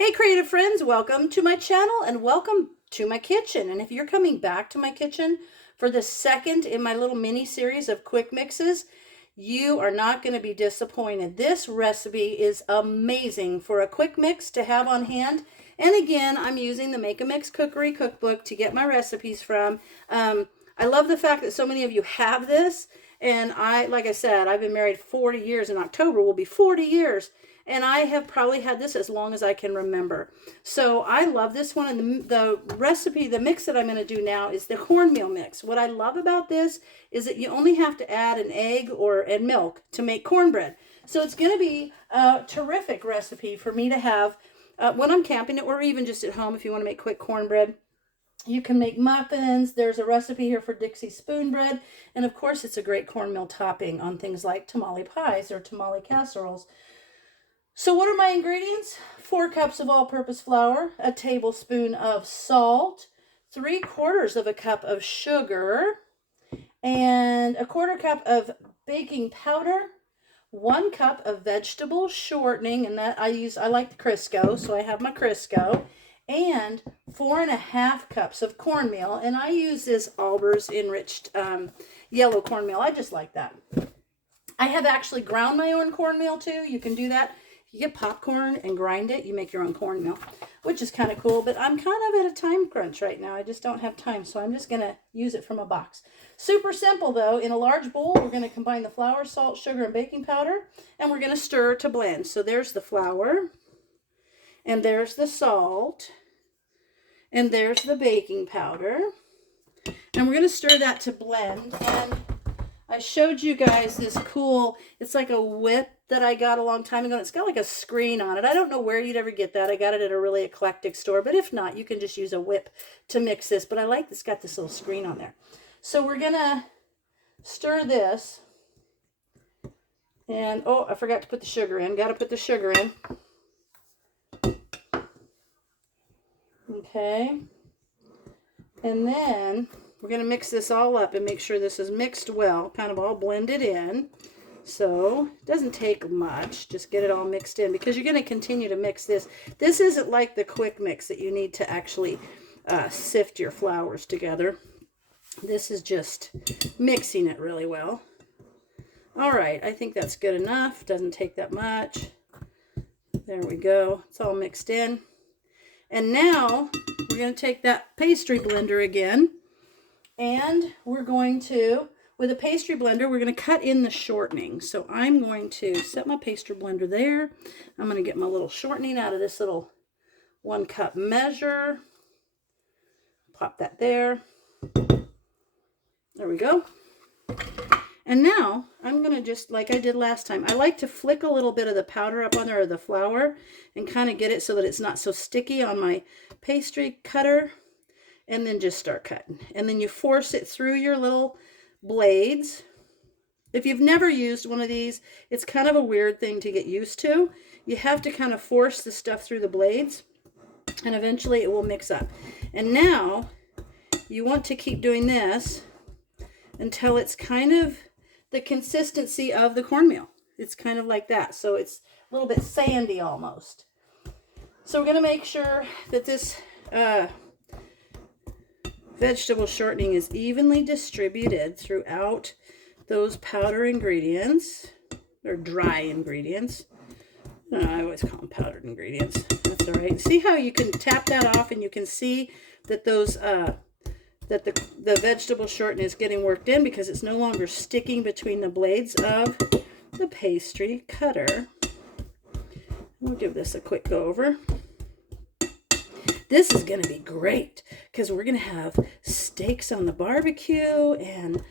Hey creative friends, welcome to my channel and welcome to my kitchen. And if you're coming back to my kitchen for the second in my little mini series of quick mixes, you are not going to be disappointed. This recipe is amazing for a quick mix to have on hand. And again, I'm using the Make a Mix Cookery Cookbook to get my recipes from. I love the fact that so many of you have this. And like I said, I've been married 40 years. In October will be 40 years. And I have probably had this as long as I can remember. So I love this one. And the recipe, the mix that I'm going to do now is the cornmeal mix. What I love about this is that you only have to add an egg and milk to make cornbread. So it's going to be a terrific recipe for me to have when I'm camping, or even just at home if you want to make quick cornbread. You can make muffins. There's a recipe here for Dixie spoon bread. And of course, it's a great cornmeal topping on things like tamale pies or tamale casseroles. So what are my ingredients? 4 cups of all-purpose flour, a tablespoon of salt, 3/4 of a cup of sugar, and a 1/4 cup of baking powder, 1 cup of vegetable shortening, and that I like the Crisco, so I have my Crisco, and 4.5 cups of cornmeal, and I use this Alber's enriched yellow cornmeal. I just like that. I have actually ground my own cornmeal too. You can do that. You get popcorn and grind it, you make your own cornmeal, which is kind of cool, but I'm kind of at a time crunch right now. I just don't have time, so I'm just going to use it from a box. Super simple, though. In a large bowl, we're going to combine the flour, salt, sugar, and baking powder, and we're going to stir to blend. So there's the flour, and there's the salt, and there's the baking powder, and we're going to stir that to blend. And I showed you guys this cool, it's like a whip that I got a long time ago. It's got like a screen on it. I don't know where you'd ever get that. I got it at a really eclectic store, but if not, you can just use a whip to mix this. But I like it's got this little screen on there. So we're gonna stir this. And oh, I forgot to put the sugar in. Got to put the sugar in. Okay. And then we're going to mix this all up and make sure this is mixed well, kind of all blended in. So it doesn't take much. Just get it all mixed in because you're going to continue to mix this. This isn't like the quick mix that you need to actually sift your flours together. This is just mixing it really well. All right, I think that's good enough. Doesn't take that much. There we go. It's all mixed in. And now we're going to take that pastry blender again. And we're going to, with a pastry blender, we're going to cut in the shortening. So I'm going to set my pastry blender there. I'm going to get my little shortening out of this little 1 cup measure. Pop that there. There we go. And now I'm going to just, like I did last time, I like to flick a little bit of the powder up on there, or the flour, and kind of get it so that it's not so sticky on my pastry cutter. And then just start cutting. And then you force it through your little blades. If you've never used one of these, it's kind of a weird thing to get used to. You have to kind of force the stuff through the blades, and eventually it will mix up. And now you want to keep doing this until it's kind of the consistency of the cornmeal. It's kind of like that. So it's a little bit sandy almost. So we're going to make sure that this vegetable shortening is evenly distributed throughout those powder ingredients, or dry ingredients. I always call them powdered ingredients. That's all right. See how you can tap that off and you can see that those that the vegetable shortening is getting worked in because it's no longer sticking between the blades of the pastry cutter. We'll give this a quick go over. This is going to be great because we're going to have steaks on the barbecue and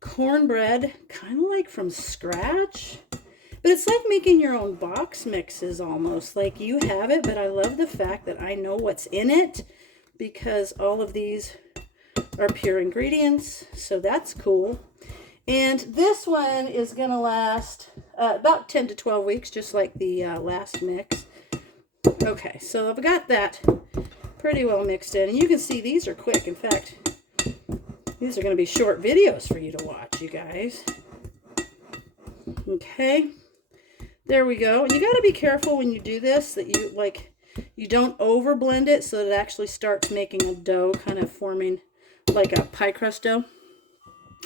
cornbread kind of like from scratch. But it's like making your own box mixes almost, like you have it. But I love the fact that I know what's in it because all of these are pure ingredients. So that's cool. And this one is going to last about 10 to 12 weeks, just like the last mix. Okay, so I've got that pretty well mixed in. And you can see these are quick. In fact, these are going to be short videos for you to watch, you guys. Okay, there we go. And you got to be careful when you do this that you, like, You don't over blend it so that it actually starts making a dough, kind of forming like a pie crust dough.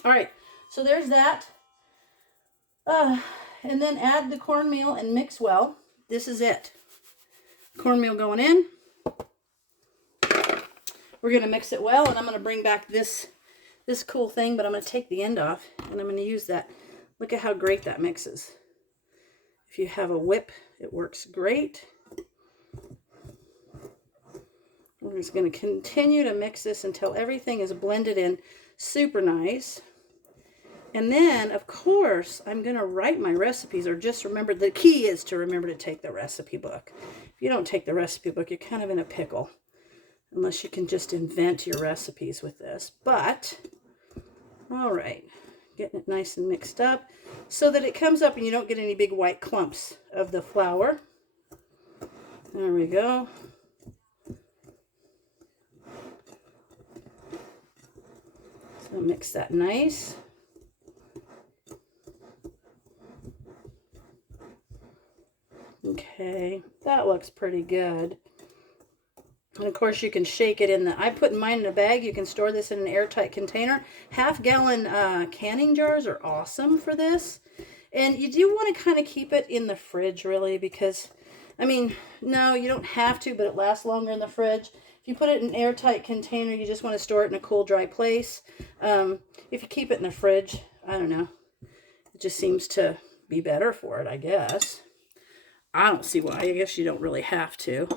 All right, so there's that. And then add the cornmeal and mix well. This is it. Cornmeal going in. We're going to mix it well, and I'm going to bring back this cool thing, but I'm going to take the end off, and I'm going to use that. Look at how great that mixes. If you have a whip, it works great. We're just going to continue to mix this until everything is blended in super nice. And then, of course, I'm going to write my recipes, or just remember, the key is to remember to take the recipe book. If you don't take the recipe book, you're kind of in a pickle, unless you can just invent your recipes with this. But, all right, getting it nice and mixed up so that it comes up and you don't get any big white clumps of the flour. There we go. So mix that nice. Okay, that looks pretty good. And of course you can shake it in the, I put mine in a bag. You can store this in an airtight container. Half-gallon canning jars are awesome for this. And you do want to kind of keep it in the fridge, really, because, I mean, no, you don't have to, but it lasts longer in the fridge. If you put it in an airtight container, you just want to store it in a cool, dry place. If you keep it in the fridge, I don't know, it just seems to be better for it, I guess. I don't see why. I guess you don't really have to,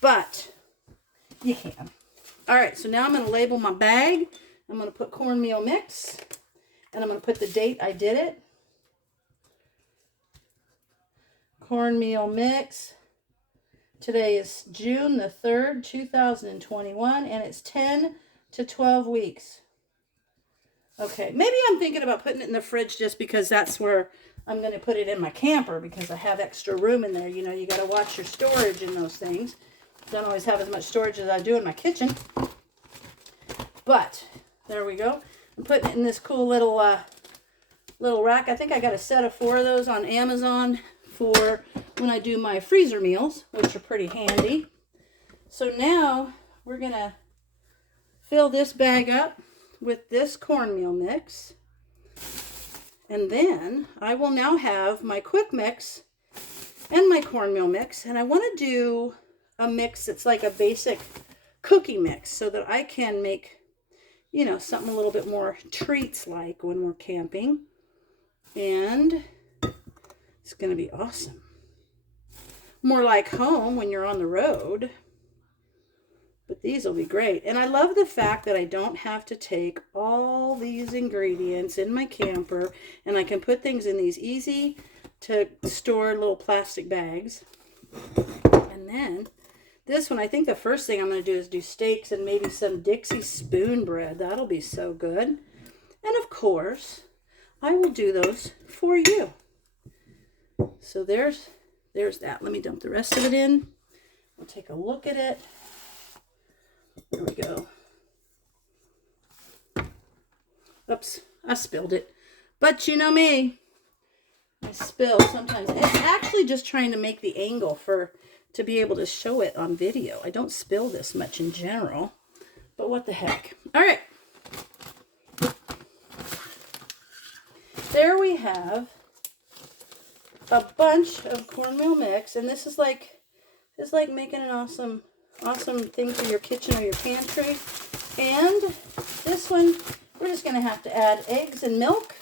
but you can. All right, so now I'm going to label my bag. I'm going to put cornmeal mix, and I'm going to put the date I did it. Cornmeal mix. Today is June the 3rd, 2021, and it's 10 to 12 weeks. Okay, maybe I'm thinking about putting it in the fridge just because that's where I'm going to put it in my camper, because I have extra room in there. You know, you got to watch your storage in those things. Don't always have as much storage as I do in my kitchen. But there we go. I'm putting it in this cool little rack. I think I got a set of 4 of those on Amazon for when I do my freezer meals, which are pretty handy. So now we're going to fill this bag up with this cornmeal mix. And then I will now have my quick mix and my cornmeal mix. And I want to do a mix that's like a basic cookie mix so that I can make, you know, something a little bit more treats-like when we're camping. And it's going to be awesome. More like home when you're on the road. But these will be great. And I love the fact that I don't have to take all these ingredients in my camper, and I can put things in these easy to store little plastic bags. And then this one, I think the first thing I'm going to do is do steaks and maybe some Dixie spoon bread. That'll be so good. And of course, I will do those for you. So there's that. Let me dump the rest of it in. We'll take a look at it. There we go. Oops, I spilled it. But you know me. I spill sometimes. It's actually just trying to make the angle to be able to show it on video. I don't spill this much in general. But what the heck. All right. There we have a bunch of cornmeal mix. And this is like making an awesome thing for your kitchen or your pantry. And this one, we're just going to have to add eggs and milk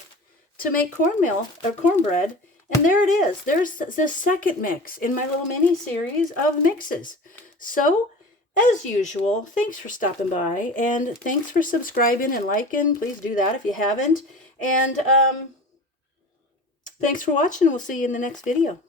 to make cornmeal or cornbread. And there it is. There's the second mix in my little mini series of mixes. So, as usual, thanks for stopping by, and thanks for subscribing and liking. Please do that if you haven't. And thanks for watching. We'll see you in the next video.